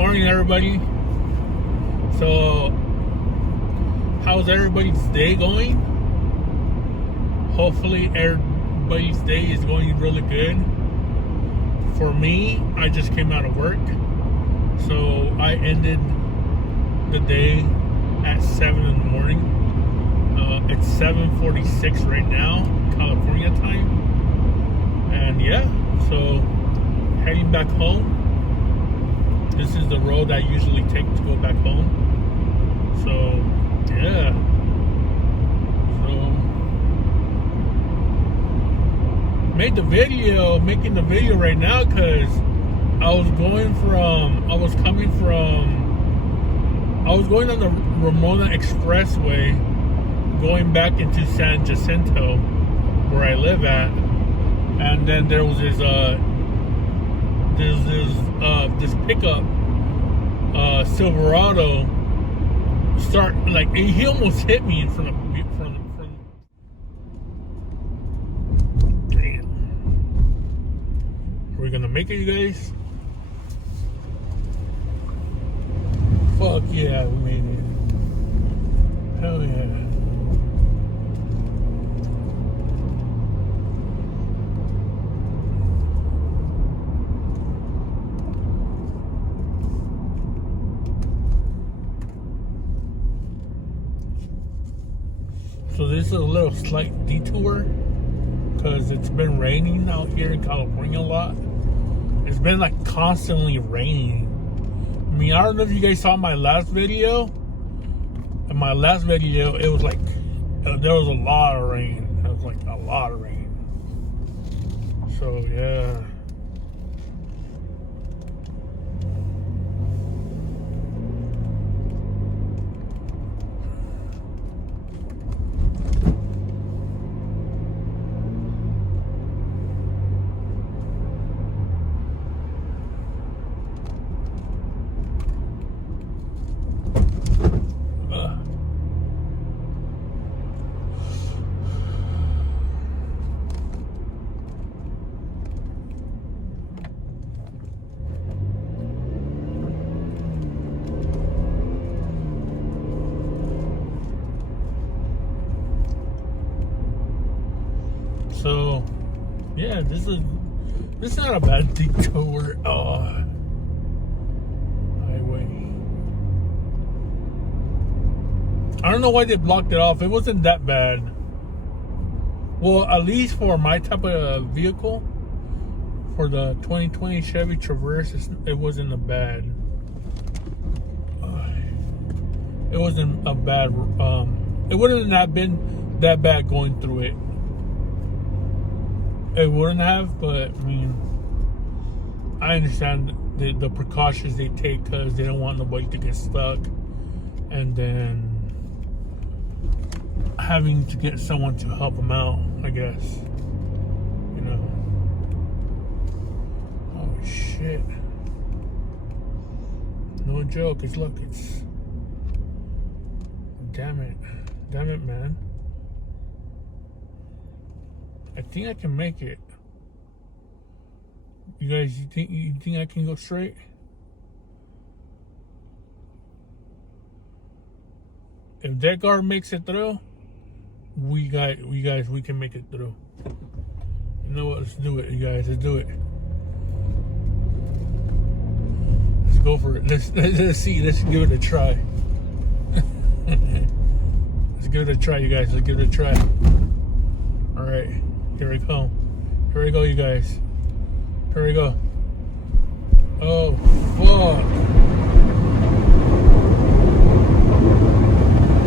morning, everybody. So, how's everybody's day going? Hopefully, everybody's day is going really good. For me, I just came out of work, so I ended the day at 7 in the morning. It's 7:46 right now, California time, and yeah, so heading back home. This is the road I usually take to go back home. So, yeah. So, making the video right now because I was going on the Ramona Expressway going back into San Jacinto where I live at, and then there was this pickup Silverado he almost hit me in front of damn. Are we gonna make it, you guys? Fuck yeah, we made it. Hell yeah. So this is a little slight detour because it's been raining out here in California a lot. It's been like constantly raining. I mean, I don't know if you guys saw my last video. In my last video, it was like there was a lot of rain. It was like a lot of rain. So yeah. So, yeah, this is not a bad detour. Highway. I don't know why they blocked it off. It wasn't that bad. Well, at least for my type of vehicle, for the 2020 Chevy Traverse, it wasn't a bad. It wasn't a bad. It wouldn't have been that bad going through it. It wouldn't have, but I mean, I understand the precautions they take because they don't want nobody to get stuck, and then having to get someone to help them out, I guess. You know. Oh shit! No joke. It's damn it, man. I think I can make it. You guys, you think I can go straight? If that guard makes it through, we can make it through. You know what? Let's do it, you guys. Let's do it. Let's go for it. Let's see. Let's give it a try. Let's give it a try, you guys. Let's give it a try. All right. Here we go. Here we go, you guys. Here we go. Oh, fuck.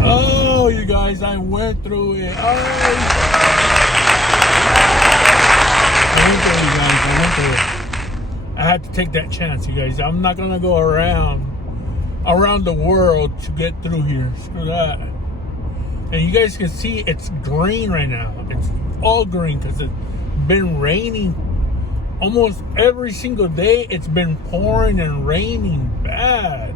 Oh, you guys, I went through it. All right. I went through it. I had to take that chance, you guys. I'm not going to go around the world to get through here. Screw that. And you guys can see it's green right now. It's all green because it's been raining almost every single day. It's been pouring and raining bad.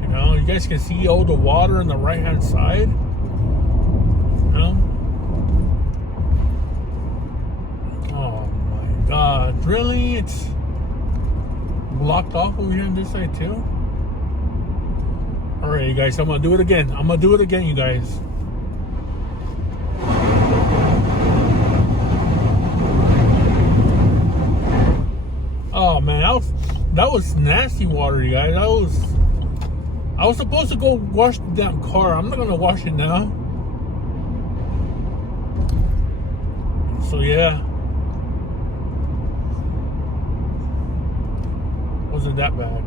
You know, you guys can see all the water on the right hand side. You know? Oh my God, really? It's blocked off over here on this side too. All right, you guys, I'm gonna do it again. You guys. Oh man, that was nasty water, you guys. I was supposed to go wash that car. I'm not gonna wash it now. So yeah, wasn't that bad.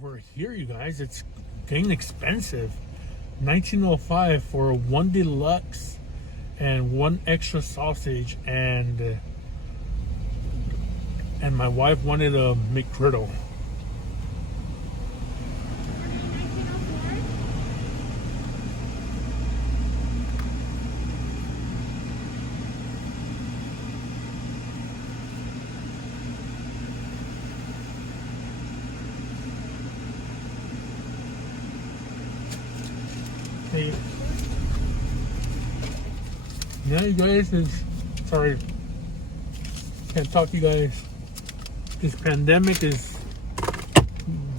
We're here, you guys. It's getting expensive. $19.05 for one deluxe and one extra sausage, and my wife wanted a McGriddle. Hey. Yeah, you guys, sorry, can't talk to you guys. This pandemic is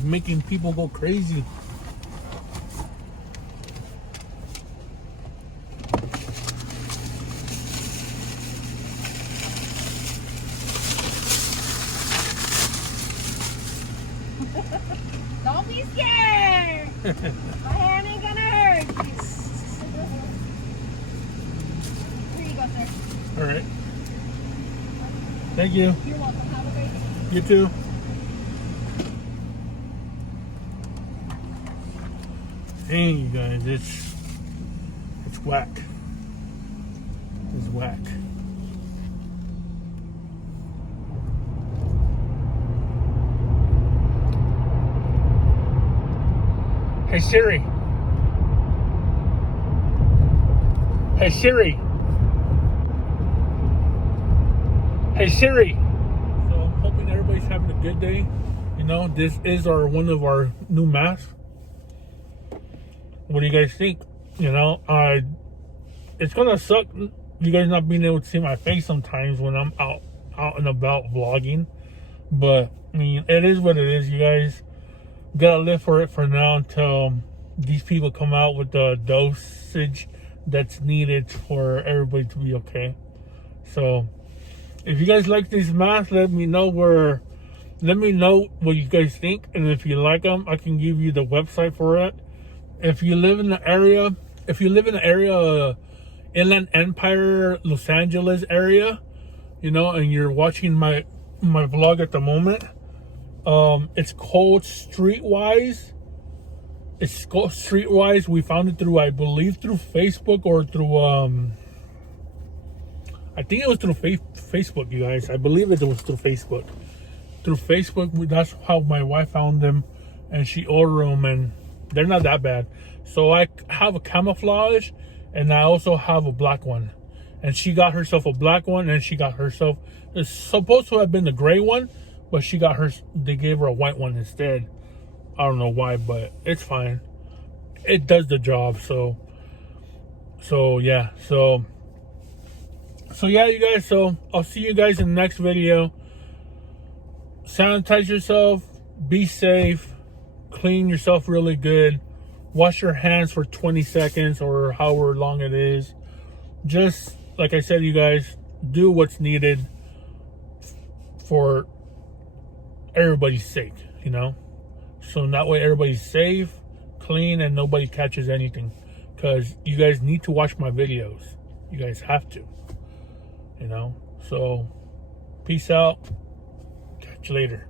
making people go crazy. Don't be scared. My hand ain't gonna hurt you. Here you go, sir. All right. Thank you. You're welcome. Have a great day. You too. Hey, you guys, it's whack. It's whack. Hey Siri. Hey Siri. Hey Siri. So I'm hoping everybody's having a good day. You know, this is one of our new masks. What do you guys think? You know, it's gonna suck you guys not being able to see my face sometimes when I'm out and about vlogging. But I mean, it is what it is, you guys. Gotta live for it for now until these people come out with the dosage that's needed for everybody to be okay. So if you guys like these masks, let me know what you guys think, and if you like them, I can give you the website for it. If you live in the area, Inland Empire, Los Angeles area, you know, and you're watching my vlog at the moment, it's called Streetwise. It's called Streetwise. We found it through, I believe, through Facebook or through I think it was through Facebook, you guys. I believe it was through Facebook. Through Facebook, that's how my wife found them, and she ordered them, and they're not that bad. So I have a camouflage, and I also have a black one. And she got herself a black one, and she got herself, it's supposed to have been the gray one, but they gave her a white one instead. I don't know why, but it's fine. It does the job. So yeah. So yeah, you guys. So I'll see you guys in the next video. Sanitize yourself. Be safe. Clean yourself really good. Wash your hands for 20 seconds or however long it is. Just like I said, you guys, do what's needed for everybody's sake, you know? So that way everybody's safe, clean, and nobody catches anything. Because you guys need to watch my videos. You guys have to, you know? So, peace out. Catch you later.